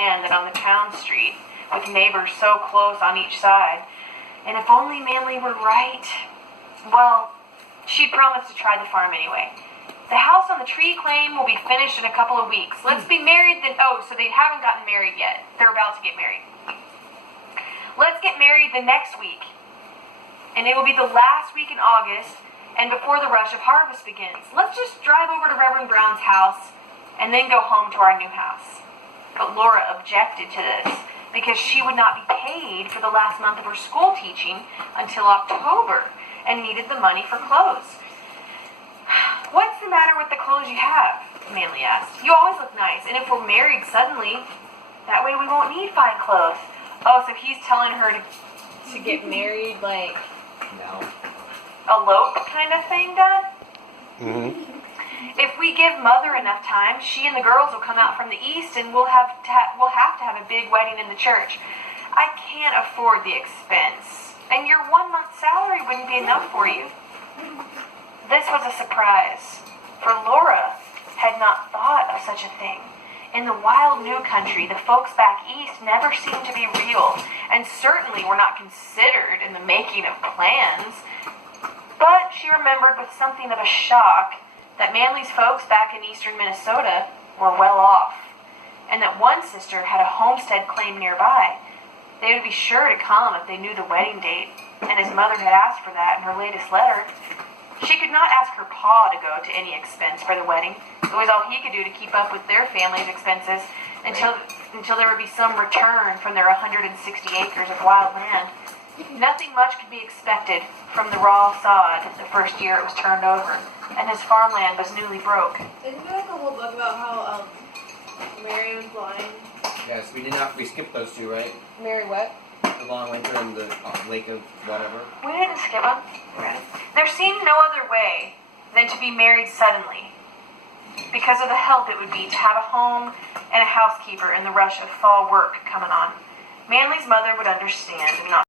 land than on the town street, with neighbors so close on each side. And if only Manly were right. Well, she'd promised to try the farm anyway. The house on the tree claim will be finished in a couple of weeks. Let's be married then. Oh, so they haven't gotten married yet. They're about to get married. Let's get married the next week. And it will be the last week in August and before the rush of harvest begins. Let's just drive over to Reverend Brown's house and then go home to our new house. But Laura objected to this because she would not be paid for the last month of her school teaching until October and needed the money for clothes. What's the matter with the clothes you have? Manly asked. You always look nice, and if we're married suddenly, that way we won't need fine clothes. Oh, so he's telling her to get married, like... No. Elope kind of thing, Dad? Mm-hmm. If we give Mother enough time, she and the girls will come out from the east, and we'll have to have a big wedding in the church. I can't afford the expense, and your 1 month salary wouldn't be enough for you. This was a surprise, for Laura had not thought of such a thing. In the wild new country, the folks back east never seemed to be real, and certainly were not considered in the making of plans. But she remembered with something of a shock that Manly's folks back in eastern Minnesota were well off, and that one sister had a homestead claim nearby. They would be sure to come if they knew the wedding date, and his mother had asked for that in her latest letter. She could not ask her pa to go to any expense for the wedding. It was all he could do to keep up with their family's expenses until there would be some return from their 160 acres of wild land. Nothing much could be expected from the raw sod the first year it was turned over, and his farmland was newly broke. Isn't there like a whole book about how Mary was blind? Yes, we skipped those two, right? Mary what? The long winter and the lake of whatever. We didn't skip them. There seemed no other way than to be married suddenly, because of the help it would be to have a home and a housekeeper in the rush of fall work coming on. Manly's mother would understand and not